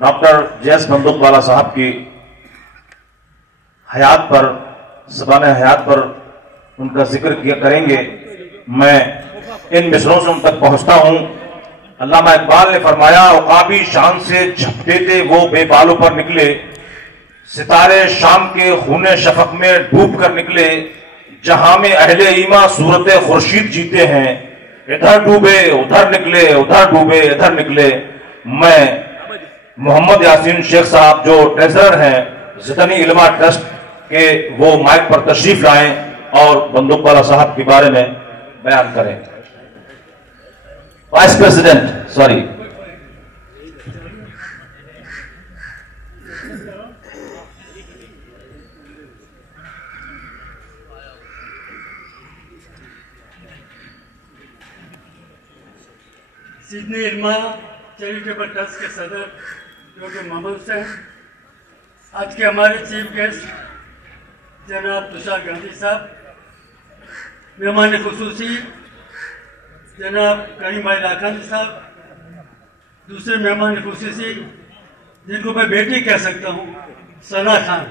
Doctor JS. बंदूकवाला साहब की हयात पर, ज़बान हयात पर उनका जिक्र किया करेंगे। मैं इन मिसरों से उन तक पहुंचता हूं। अल्लामा इकबाल ने फरमाया, औकाबी शान से झपटे थे वो बेबालों पर निकले, सितारे शाम के खूने शफक में डूब कर निकले, जहां में अहले ईमा सूरत खुर्शीद जीते हैं, इधर डूबे उधर निकले, उधर डूबे इधर निकले। मैं मोहम्मद यासीन शेख साहब जो ट्रेजरर हैं ज़िदनी इल्मा ट्रस्ट के, वो माइक पर तशरीफ लाएं और बंदूकवाला साहब के बारे में बयान करें। Vice president, sorry, Zidni Ilma charitable trust के सदर डॉक्टर मोहम्मद हुसैन, आज के हमारे चीफ गेस्ट जनाब तुषार गांधी साहब, मेहमान खुसूसी जनाब करीम भाई लाखानी साहब, दूसरे मेहमान खुसूसी जिनको मैं बेटी कह सकता हूँ सना खान,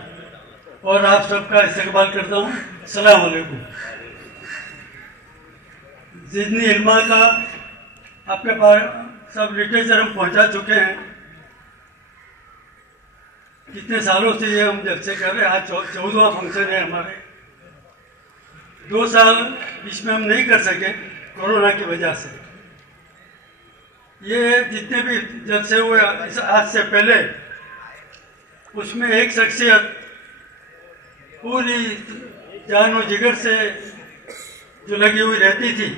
और आप सबका इस्तकबाल करता हूँ। अस्सलाम वालेकुम। ज़िदनी इल्मा का आपके पास सब लिटरेचर हम पहुंचा चुके हैं। कितने सालों से ये हम जलसे कर रहे हैं, आज 14वां फंक्शन है हमारे। 2 साल बीच में हम नहीं कर सके कोरोना की वजह से। ये जितने भी जलसे हुए आज से पहले, उसमें एक शख्सियत पूरी जान और जिगर से जो लगी हुई रहती थी,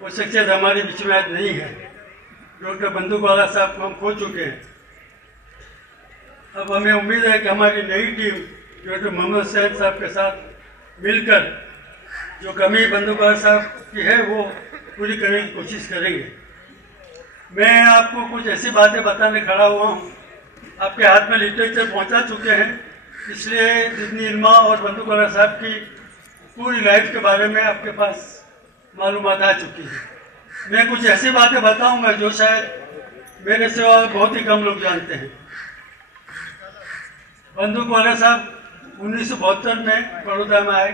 वो शख्सियत हमारे बीच में आज नहीं है। डॉक्टर बंदूकवाला साहब को हम खो चुके हैं। अब हमें उम्मीद है कि हमारी नई टीम डॉक्टर मोहम्मद हुसैन साहब के साथ मिलकर जो कमी बंदूकवाला साहब की है वो पूरी करने की कोशिश करेंगे। मैं आपको कुछ ऐसी बातें बताने खड़ा हुआ हूँ, आपके हाथ में लिटरेचर पहुँचा चुके हैं, इसलिए ज़िदनी इल्मा और बंदूकवाला साहब की पूरी लाइफ के बारे में आपके पास मालूमात आ चुकी है। मैं कुछ ऐसी बातें बताऊंगा जो शायद मेरे सिवा बहुत ही कम लोग जानते हैं। बंदूकवाला साहब 1972 में बड़ौदा में आए।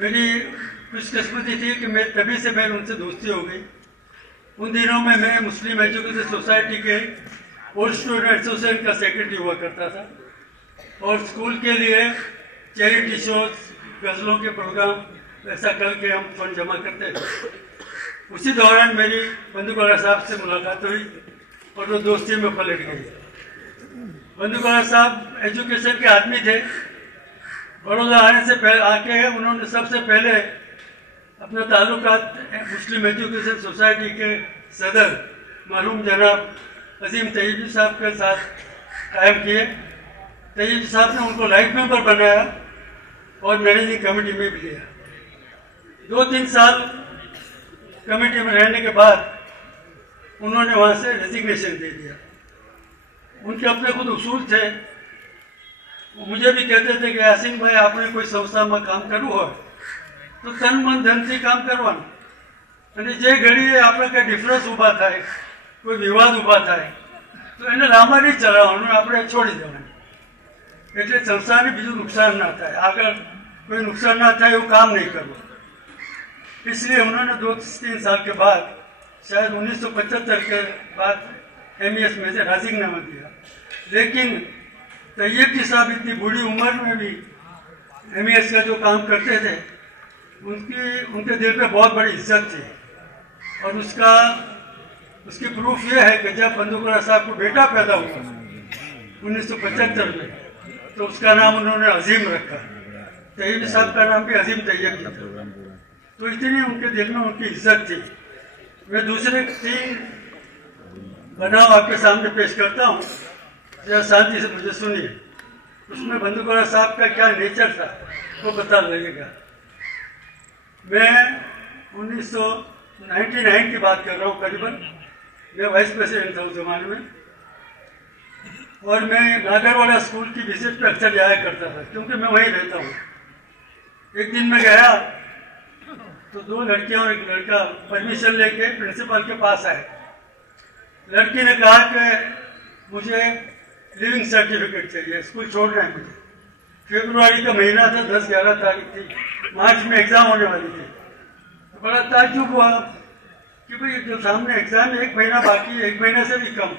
मेरी खुशकिस्मती थी कि मैं तभी से मेरी उनसे दोस्ती हो गई। उन दिनों में मैं मुस्लिम एजुकेशन सोसाइटी के ओल्ड स्टूडेंट एसोसिएशन का सेक्रेटरी हुआ करता था, और स्कूल के लिए चैरिटी शोज, गज़लों के प्रोग्राम ऐसा करके हम फंड जमा करते थे। उसी दौरान मेरी बंदूकवाला साहब से मुलाकात हुई और वो दोस्ती में पलट गई। बंदूकवाला साहब एजुकेशन के आदमी थे। बड़ौदा आने से पहले आके उन्होंने सबसे पहले अपना ताल्लुकात मुस्लिम एजुकेशन सोसाइटी के सदर मरहूम जनाब अजीम तैयबी साहब के साथ कायम किए। तैयबी साहब ने उनको लाइफ मेंबर बनाया और मैनेजिंग कमेटी में भी लिया। 2-3 साल कमेटी में रहने के बाद उन्होंने वहाँ से रेजिग्नेशन दे दिया। उनके अपने खुद उसूल थे। वो मुझे भी कहते थे कि यासीन भाई, आपने कोई संस्था में काम करू हो तो तन मन धन से काम करवाना, અને જે ઘડીએ આપણે કંઈ ડિફરન્સ ઊભા થાય, કોઈ વિવાદ ઊભા થાય તો એને લાંબા નહીં ચલાવવાનું, આપણે છોડી દેવાનું, એટલે સંસ્થાને બીજું નુકસાન ના થાય, આગળ कोई नुकसान ना था, वो काम नहीं करना। इसलिए उन्होंने 2-3 साल के बाद, शायद 1975 के बाद MES में से राजीनामा दिया। लेकिन तैयब साहब इतनी बूढ़ी उम्र में भी MES का जो काम करते थे, उनके दिल पे बहुत बड़ी इज्जत थी। और उसकी प्रूफ ये है कि जब बंदूकवाला साहब को बेटा पैदा हुआ 1975 में, तो उसका नाम उन्होंने अजीम रखा। तैयब साहब का नाम भी अजीम तैयब था। तो इतनी उनके दिल में उनकी इज्जत थी। मैं दूसरे 3 बनाव आपके सामने पेश करता हूँ, जरा शांति से मुझे सुनिए। उसमें बंदूकवाला साहब का क्या नेचर था वो पता लगेगा। मैं 1999 की बात कर रहा हूँ करीबन। मैं वाइस प्रेसिडेंट था उस जमाने में, और मैं नागरवाड़ा स्कूल की विजिट पे अक्सर जाया करता था, क्योंकि मैं वहीं रहता हूँ। एक दिन मैं गया तो 2 लड़कियां और एक लड़का परमिशन लेके प्रिंसिपल के पास आए। लड़की ने कहा कि मुझे लिविंग सर्टिफिकेट चाहिए, स्कूल छोड़ना है मुझे। फरवरी का महीना था, 10-11 तारीख थी, मार्च में एग्जाम होने वाली थी। तो बड़ा ताज्जुब हुआ कि भाई जो सामने एग्जाम है, 1 महीना बाकी, 1 महीने से भी कम,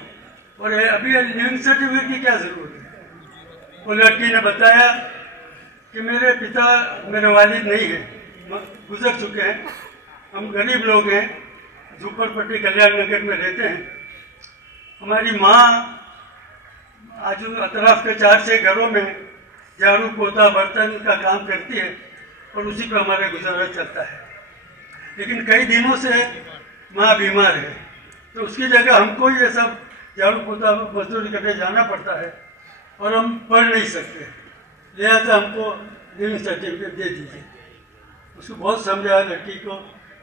और अभी लिविंग सर्टिफिकेट की क्या जरूरत है। वो लड़की ने बताया कि मेरे पिता, मेरे वालिद नहीं है, गुजर चुके हैं, हम गरीब लोग हैं, झोपड़पट्टी कल्याण नगर में रहते हैं। हमारी माँ आजू अतराफ के 4-6 घरों में झाड़ू पोता बर्तन का काम करती है और उसी पर हमारा गुजारा चलता है। लेकिन कई दिनों से माँ बीमार है, तो उसकी जगह हमको ये सब झाड़ू पोता मजदूरी करने जाना पड़ता है और हम पढ़ नहीं सकते, लिहाजा हमको लिविंग सर्टिफिकेट दे दीजिए। उसको बहुत समझाया लड़की को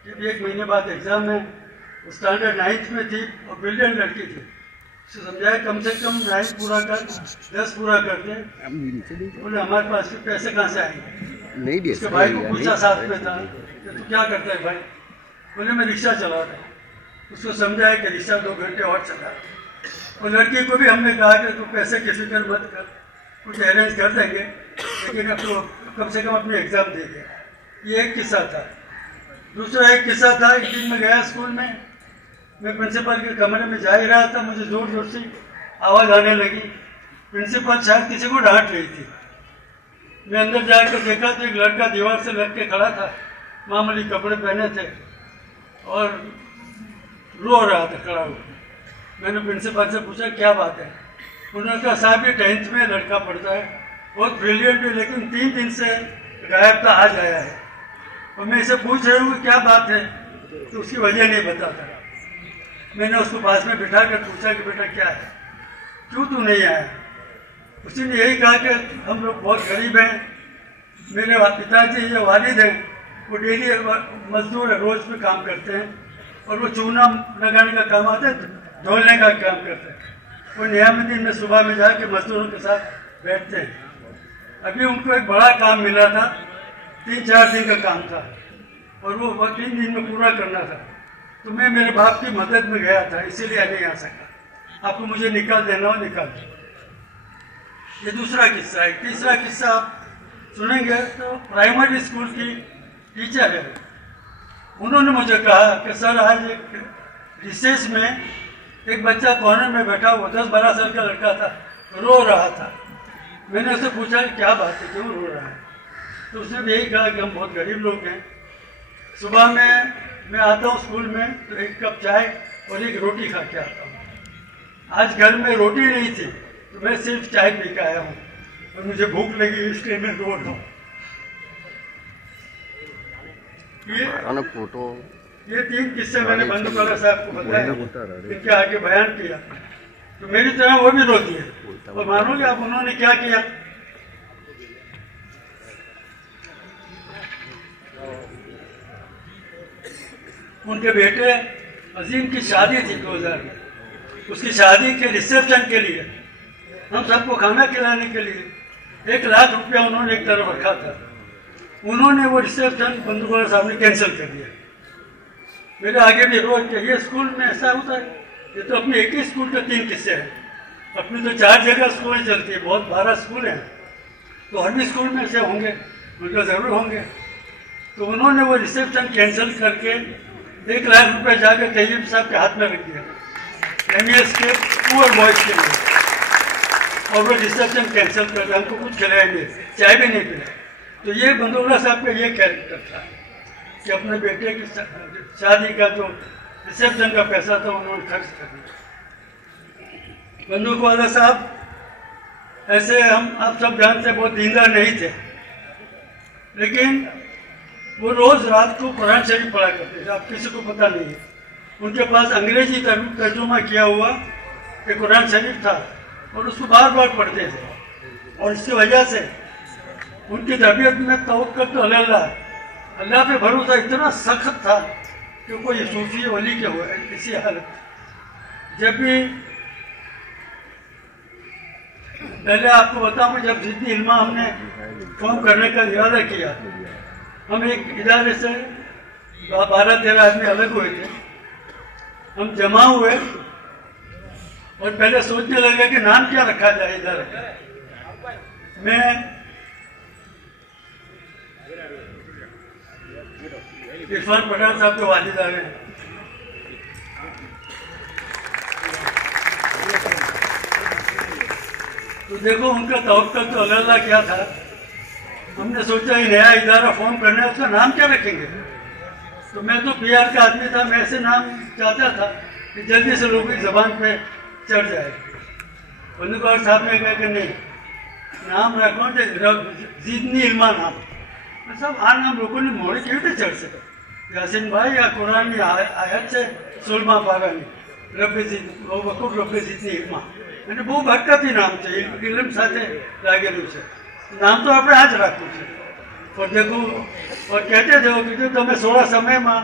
कि 1 महीने बाद एग्जाम है। वो स्टैंडर्ड 9th में थी और ब्रिलियंट लड़की थी। उसको समझाया कम से कम 9th पूरा कर, 10 पूरा कर दे। बोले हमारे पास फिर पैसे कहाँ से आएंगे। उसके भाई को पूछा, साथ में था, तो क्या करता है भाई। बोले मैं रिक्शा चला रहा हूँ। उसको समझाया कि रिक्शा 2 घंटे और चला। और लड़की को भी हमने कहा कि तू पैसे की फिक्र मत कर, कुछ अरेंज कर देंगे, लेकिन अब तो कम से कम अपनी एग्जाम दे दे। ये एक किस्सा था। दूसरा एक किस्सा था, एक दिन मैं गया स्कूल में, मैं प्रिंसिपल के कमरे में जा ही रहा था, मुझे जोर जोर से आवाज़ आने लगी। प्रिंसिपल शायद किसी को डांट रही थी। मैं अंदर जाकर देखा तो एक लड़का दीवार से लग के खड़ा था, मामूली कपड़े पहने थे और रो रहा था खड़ा होकर। मैंने प्रिंसिपल से पूछा क्या बात है। उन्होंने कहा साहब ये 10th में लड़का पढ़ता है, बहुत ब्रिलियंट है, लेकिन 3 दिन से गायब था, आज आया है। और मैं इसे पूछ रही हूँ कि क्या बात है, तो उसकी वजह नहीं बताता। मैंने उसको पास में बिठा कर पूछा कि बेटा क्या है, क्यों तू नहीं आया। उसी ने यही कहा कि हम लोग बहुत गरीब हैं, मेरे पिताजी जो वालिद हैं वो डेली मजदूर है, रोज पे काम करते हैं और वो चूना लगाने का काम आता है, धोने का काम करते हैं। वो नियामती में सुबह में जाके मजदूरों के साथ बैठते हैं। अभी उनको एक बड़ा काम मिला था, 3-4 दिन का काम था और वो 3 दिन में पूरा करना था। तो मैं मेरे बाप की मदद में गया था, इसीलिए नहीं आ सका। आपको मुझे निकाल देना हो निकाल दो। ये दूसरा किस्सा है। तीसरा किस्सा आप सुनेंगे तो प्राइमरी स्कूल की टीचर है, उन्होंने मुझे कहा कि सर आज एक रिसेस में एक बच्चा कॉर्नर में बैठा हुआ, 10-12 साल का लड़का था, रो रहा था। मैंने उससे पूछा कि क्या बात है, क्यों रो रहा है। तो उसने भी यही कहा कि हम बहुत गरीब लोग हैं, सुबह में मैं आता हूँ स्कूल में तो 1 कप चाय और 1 रोटी खा के आता हूँ। आज घर में रोटी नहीं थी तो मैं सिर्फ चाय पी के आया हूँ और मुझे भूख लगी, इसलिए मैं रो रहा हूँ। ये 3 किस्से मैंने बंदूकवाला साहब को बताया, इनके आगे बयान किया, तो मेरी तरह वो भी रोती है। और मानोगे आप उन्होंने क्या किया। उनके बेटे अजीम की शादी थी 2000 में, उसकी शादी के रिसेप्शन के लिए हम सबको खाना खिलाने के लिए 1 लाख रुपया उन्होंने एक तरफ रखा था। उन्होंने वो रिसेप्शन बंदूकवाला साहब ने कैंसिल कर दिया। मेरे आगे भी रोज के ये स्कूल में ऐसा होता है। ये तो अपने एक ही स्कूल के 3 किस्से हैं। अपनी तो 4 जगह स्कूल चलती है, बहुत 12 स्कूल हैं, तो हर भी स्कूल में ऐसे होंगे, उनका जरूर होंगे। तो उन्होंने वो रिसेप्शन कैंसिल करके 1 लाख रुपए जाकर तैयब साहब के हाथ में रख दिया, MES के पुअर बॉयज के लिए, और वो रिसेप्शन कैंसिल कर दिया। हमको कुछ खिलाया नहीं, चाय भी नहीं पिला। तो ये बंदूकवाला साहब का ये कैरेक्टर था कि अपने बेटे की शादी का जो रिसेप्शन का पैसा था उन्होंने खर्च कर दिया। बंदूकवाला साहब ऐसे हम आप सब जानते बहुत दीनदार नहीं थे, लेकिन वो रोज रात को कुरान शरीफ पढ़ा करते थे। आप किसी को पता नहीं है, उनके पास अंग्रेजी तर्जुमा किया हुआ एक कुरान शरीफ था और उसको बार बार पढ़ते थे। और इसकी वजह से उनकी तबीयत में तवक्कुल तो अल्लाह पे भरोसा इतना सख्त था कि कोई सूफी वली के हुए किसी हालत। जब भी पहले आपको बताऊं, जब जिद्दी इल्मा हमने फॉर्म करने का इरादा किया, हम एक इदारे से 12-13 आदमी अलग हुए थे। हम जमा हुए और पहले सोचने लगे कि नाम क्या रखा जाए इधर। मैं इरफान पठान साहब के वालिद आ गए। तो देखो उनका तवक्कुल तो अल्लाह क्या था। हमने सोचा ये नया इदारा फॉर्म करना है, उसका नाम क्या रखेंगे। तो मैं तो PR का आदमी था, मैं ऐसे नाम चाहता था कि जल्दी से लोगों की जबान पे चढ़ जाए। बंदूकवार साहब ने कहा कि नहीं, नाम रखो जितनी इल्मा नाम सब आ नाम लोगों ने मोड़े क्यों थे चढ़ सके। यासीन भाई या कुरान की आयत से 16 पारा नहीं रब्बे जितनी इल्मा मैंने वो बरकती नाम છે ઇલમ સાથે લાગેલું છે। નામ તો આપણે આ જ રાખવું છે। और देखो और कहते थे कि તમે 16 સમયમાં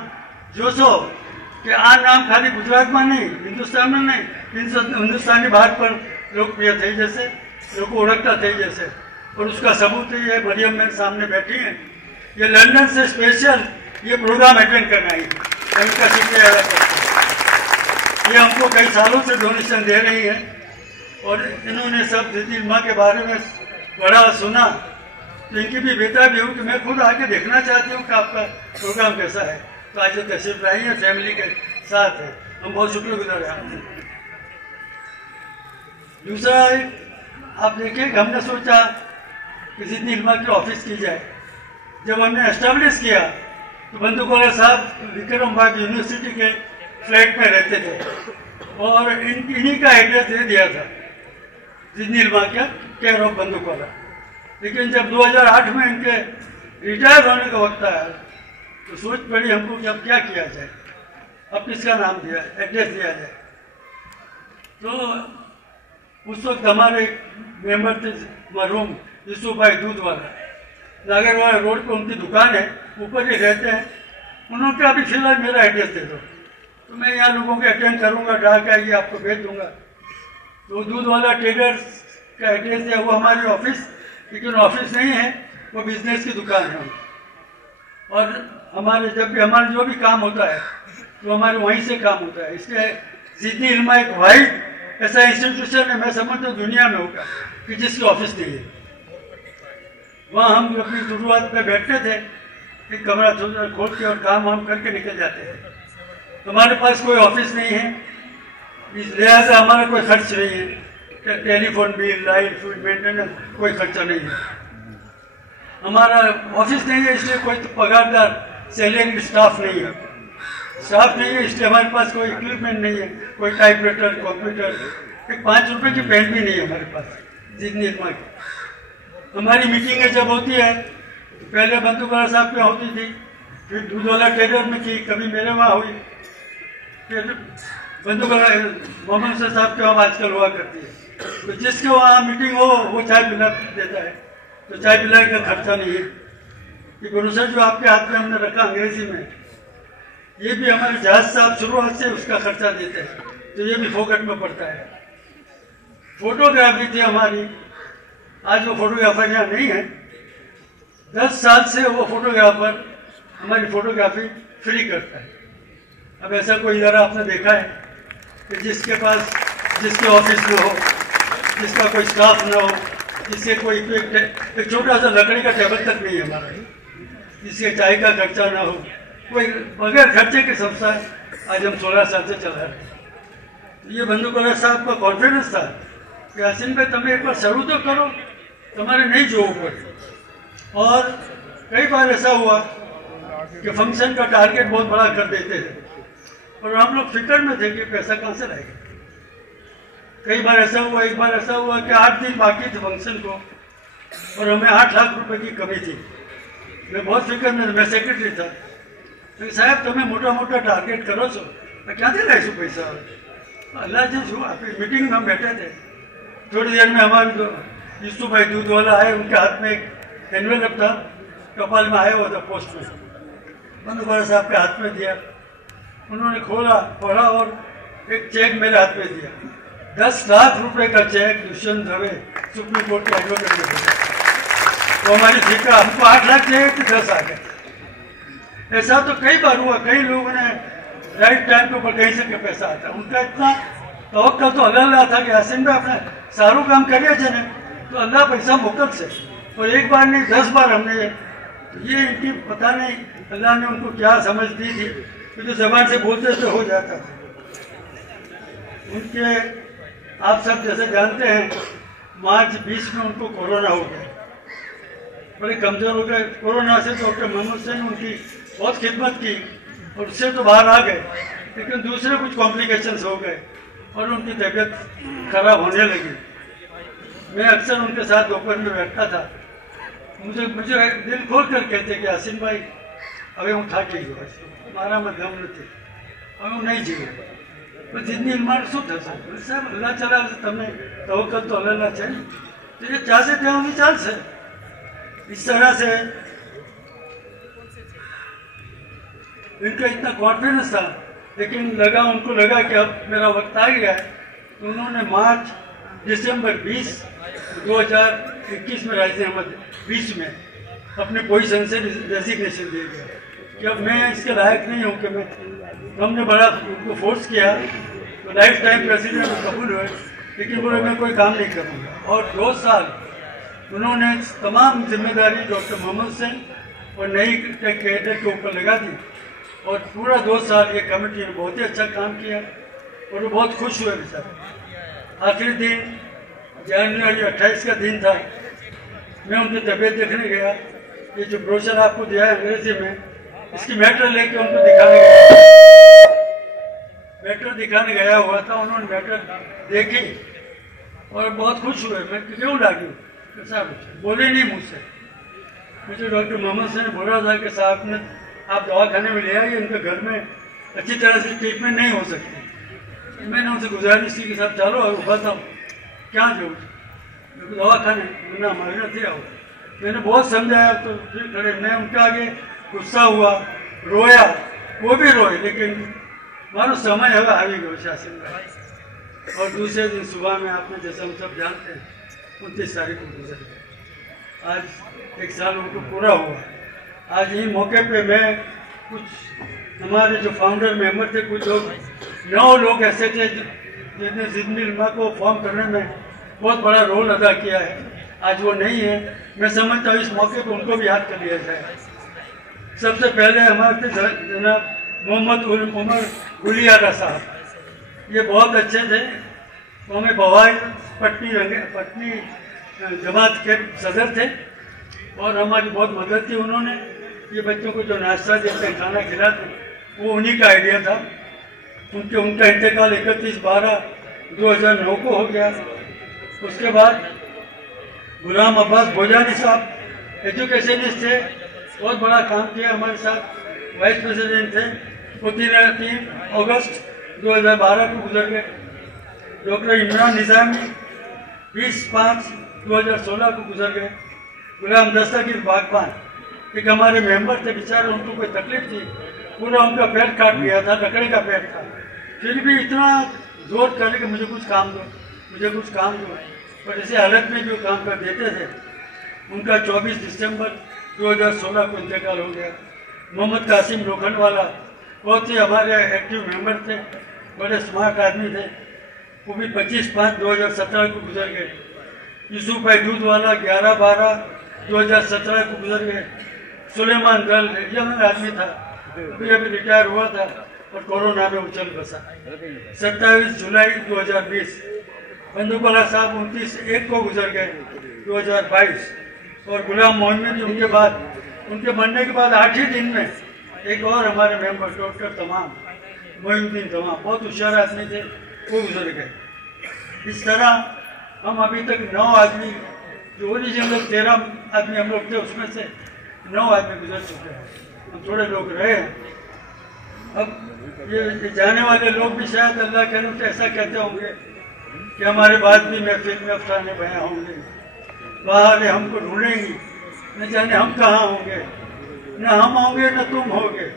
જોશો કે આ નામ ખાલી ગુજરાતમાં નહીં, હિન્દુસ્તાનમાં નહીં, हिंदुस्तानी बाहर पर लोकप्रिय થઈ જશે, લોકો ઓળખતા થઈ જશે। और उसका सबूत ये मरियम मेरे सामने बैठी है, ये लंदन से स्पेशल ये प्रोग्राम अटेंड करना है। इनका शुक्रिया अदा करते हैं। ये हमको कई सालों से डोनेशन दे रही है और इन्होंने सब जितनी माँ के बारे में बड़ा सुना तो इनकी भी बेटा भी हूँ कि मैं खुद आके देखना चाहती हूँ कि आपका प्रोग्राम कैसा है। तो आज जो तशरीफ लाई है फैमिली के साथ है, हम बहुत शुक्रगुजार हैं। दूसरा आप देखिए हमने सोचा कि जितनी इल्मा की ऑफिस की जाए। जब हमने एस्टेब्लिश किया तो बंदूकवाला साहब विक्रमबाग यूनिवर्सिटी के फ्लैट में रहते थे और इन्हीं का एड्रेस दे दिया था जितनी इल्मा का केयर ऑफ बंदूकवाला। लेकिन जब 2008 में इनके रिटायर होने का वक्त आया तो सोच पड़ी हमको कि अब क्या किया जाए, अब किसका नाम दिया एड्रेस दिया जाए। तो उस वक्त हमारे मेंबर थे मरहूम यूसुफ भाई दूध वाला, नागरवाला रोड पर उनकी दुकान है, ऊपर ही रहते हैं। उन्होंने कहा अभी फिलहाल मेरा एड्रेस दे दो तो मैं यहाँ लोगों के अटेंड करूँगा, डाक आइए आपको भेज दूंगा। तो दूध वाला ट्रेडर्स का एड्रेस है, वो हमारी ऑफिस, लेकिन ऑफिस नहीं है, वो बिजनेस की दुकान है। और हमारे जब भी हमारा जो भी काम होता है तो हमारे वहीं से काम होता है। इसलिए जितनी इल्मा एक वाइड ऐसा इंस्टीट्यूशन है, मैं समझता हूँ दुनिया में होगा कि जिसकी ऑफिस नहीं है। वहाँ हम अपनी शुरुआत में बैठते थे, एक कमरा खोल के और काम वाम करके निकल जाते थे। हमारे पास कोई ऑफिस नहीं है, इस लिहाजा हमारा कोई खर्च नहीं है, telephone bill, light, food maintenance कोई खर्चा नहीं है। हमारा ऑफिस नहीं है इसलिए कोई तो पगारदार सैलरी स्टाफ नहीं है, स्टाफ नहीं है इसलिए हमारे पास कोई इक्विपमेंट नहीं है, कोई टाइपराइटर, कंप्यूटर, एक 5 रुपए की पेन भी नहीं है हमारे पास जितनी इल्मा की। हमारी मीटिंगें जब होती है तो पहले बंदूकवाला साहब पे होती थी, फिर दूध वाला ट्रेडर में की, कभी मेरे वहाँ हुई, फिर बंदूकवाला मोहम्मद साहब के वहाँ आजकल हुआ करती है। तो जिसके वहाँ मीटिंग हो वो चाय पिला देता है, तो चाय पिलाने का खर्चा नहीं है। ये ब्रोशर जो आपके हाथ में हमने रखा अंग्रेजी में, ये भी हमारे जहाज साहब शुरुआत से उसका खर्चा देते हैं, तो ये भी फोकट में पड़ता है। फोटोग्राफी थी हमारी, आज वो फोटोग्राफर यहाँ नहीं है, 10 साल से वो फोटोग्राफर हमारी फोटोग्राफी फ्री करता है। अब ऐसा कोई इदारा आपने देखा है कि जिसके पास, जिसके ऑफिस में हो, जिसका कोई स्टाफ ना हो, जिससे कोई एक छोटा सा लकड़ी का टेबल तक नहीं है हमारा, जिसके चाय का खर्चा ना हो, कोई बगैर खर्चे के संस्था आज हम 16 साल से चला रहे हैं। ये बंदूकवाला साहब का कॉन्फिडेंस था कि यासीन भाई तुम्हें एक बार शुरू तो करो, तुम्हारे नहीं जो ऊपर। और कई बार ऐसा हुआ कि फंक्शन का टारगेट बहुत बड़ा कर देते थे और हम लोग फिक्र में थे कि पैसा कहाँ से रहेगा। कई बार ऐसा हुआ, एक बार ऐसा हुआ कि 8 दिन बाकी थे फंक्शन को और हमें 8 लाख रुपए की कमी थी। मैं बहुत फिक्र में, मैं सेक्रेटरी था, तो साहब तुम्हें मोटा मोटा टारगेट करो सो मैं क्या दे रहा पैसा। अल्लाह जी हुआ, मीटिंग में हम बैठे थे, थोड़ी देर में हमारे यूसुफ भाई दूध वाला आए, उनके हाथ में एक एनवेलप था, कपाल में आया हुआ था पोस्ट में, बंदूकवाला साहब के हाथ में दिया। उन्होंने खोला, पढ़ा और एक चेक मेरे हाथ में दिया, 10 लाख रुपए का cheque Dushyant Dave supreme court के एडवोकेट में दिया। तो हमारी फिक्र, हमको 8 लाख चाहिए तो 10 आ गए। ऐसा तो कई बार हुआ, कई लोगों ने राइट टाइम के ऊपर कहीं से पैसा आता, उनका इतना तवक्कल तो अल्लाह था कि यासीन भाई अपने सारू काम करिए जने तो अल्लाह पैसा मोकल से, और एक बार नहीं 10 बार हमने ये इनकी पता नहीं अल्लाह ने उनको क्या समझ दी थी कि जो जबान से बोलते थे हो जाता था। उनके आप सब जैसे जानते हैं मार्च 20 में उनको कोरोना हो गया, बड़े कमजोर हो गए। कोरोना से डॉक्टर मोहम्मद हुसैन ने उनकी बहुत खिदमत की और उससे तो बाहर आ गए, लेकिन दूसरे कुछ कॉम्प्लिकेशंस हो गए और उनकी तबीयत खराब होने लगी। मैं अक्सर उनके साथ दोपहर में बैठता था, मुझे दिल खोल कर कहते कि यासीन भाई अभी हम था ठीक है, हमारा में दम न थे, अभी हम नहीं जिए, बस जितनी ईमान શું થશે સાહેબ અલ્લાહ ચલાવશે, તમે તવક્કલ તો અલ્લાહ છે ને, तो ये चाहते थे हम चाल से इस तरह से इनका इतना कॉन्फिडेंस था। लेकिन उनको लगा कि अब मेरा वक्त आ गया है, तो उन्होंने मार्च दिसंबर 2021 में राइज अहमद 20 में अपने पोजीशन से रेजिग्नेशन दे दिया कि अब मैं इसके लायक नहीं हूँ कि मैं, हमने बड़ा उनको फोर्स किया, तो लाइफ टाइम प्रेसिडेंट कबूल हुए, लेकिन बोले मैं कोई काम नहीं करूँगा। और 2 साल उन्होंने तमाम जिम्मेदारी डॉक्टर मोहम्मद हुसैन और नई कैडर के ऊपर लगा दी, और पूरा 2 साल ये कमेटी ने बहुत ही अच्छा काम किया और वो बहुत खुश हुए बेचारे। आखिरी दिन जनवरी 28 का दिन था, मैं उनकी तबीयत देखने गया, ये जो ब्रोशर आपको दिया है अंग्रेजी में, इसकी मैटर लेके उनको दिखाने गया हुआ था। उन्होंने मैटर देखी और बहुत खुश हुए। मैं क्यों लागी साहब बोले नहीं मुझसे, मुझे डॉक्टर मोहम्मद से ने बोला था कि साहब ने आप दवाखाने में ले आइए, इनके घर में अच्छी तरह से ट्रीटमेंट नहीं हो सकती। मैंने उनसे गुजारिश की कि साहब चलो और बताओ क्या जरूरत है दवाखाने, ना हमारे ना थे आओ। मैंने बहुत समझाया तो फिर खड़े, मैं उनके आगे गुस्सा हुआ, रोया, वो भी रोए, लेकिन मानो समय है हावी गयो शासन भाई। और दूसरे दिन सुबह में आपने जैसा हम सब जानते हैं 29 तारीख को गुजर गए। आज 1 साल उनको पूरा हुआ। आज यही मौके पे मैं कुछ हमारे जो फाउंडर मेंबर थे, कुछ लोग 9 लोग ऐसे थे जिन्हें जिंदगी को फॉर्म करने में बहुत बड़ा रोल अदा किया है, आज वो नहीं है। मैं समझता हूँ इस मौके पर उनको भी याद कर लिया जाए। सबसे पहले हमारे जनाब मोहम्मद उमर गुलियारा साहब, ये बहुत अच्छे थे, वो हमें बवाई पटनी जमात के सदर थे और हमारी बहुत मदद की उन्होंने। ये बच्चों को जो नाश्ता देते हैं, खाना खिलाते, वो उन्हीं का आइडिया था। उनका इंतकाल 31/12/2009 को हो गया। उसके बाद गुलाम अब्बास भोजानी साहब एजुकेशनिस्ट थे, बहुत बड़ा काम किया हमारे साथ, वाइस प्रेसिडेंट थे। वो 3 अगस्त 2012 को गुजर गए। डॉक्टर इमरान निज़ामी 20/5/2016 को गुजर गए। गुलाम दस्तगीर बागबान एक हमारे मेंबर थे, बेचारे उनको कोई तकलीफ थी, पूरा उनका पैर काट गया था, लकड़ी का पैर था, फिर भी इतना जोर करे कि मुझे कुछ काम दो, मुझे कुछ काम दो, पर ऐसे हालत में जो काम कर देते थे। उनका 24 दिसंबर 2016 को इंतकाल हो गया। मोहम्मद कासिम लोखंडवाला बहुत ही हमारे एक्टिव मेंबर थे, बड़े स्मार्ट आदमी थे, वो भी 25/5/2017 को गुजर गए। यूसुफ भाई दूधवाला 11/12/2017 को गुजर गए। सुलेमान दल यंग आदमी था, अभी रिटायर हुआ था और कोरोना में उछल बसा। 27 जुलाई 2020 बंदूकवाला साहब 29/1 को गुजर गए 2022। और गुलाम मोहम्मद उनके बाद, उनके मरने के बाद 8 ही दिन में एक और हमारे मेंबर डॉक्टर तमाम मोहिउद्दीन तमाम, बहुत होशियार आदमी थे, वो गुजर गए। इस तरह हम अभी तक 9 आदमी, जो ओरिजिनल 13 आदमी हम लोग थे, उसमें से 9 आदमी गुजर चुके हैं, हम थोड़े लोग रहे हैं। अब ये जाने वाले लोग भी शायद अल्लाह के अनुसार ऐसा कहते होंगे कि हमारे बाद भी महफिल में अफसाने बयां होंगे, बाहर हमको ढूंढेंगी, न जाने हम कहाँ होंगे, न हम होंगे न तुम होगे,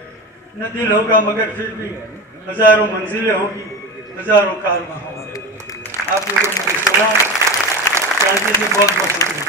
न दिल होगा मगर फिर भी हजारों मंजिलें होंगी, हजारों कारवां होंगे। आप लोगों ने सुना, शांति से बहुत बहुत शुक्रिया।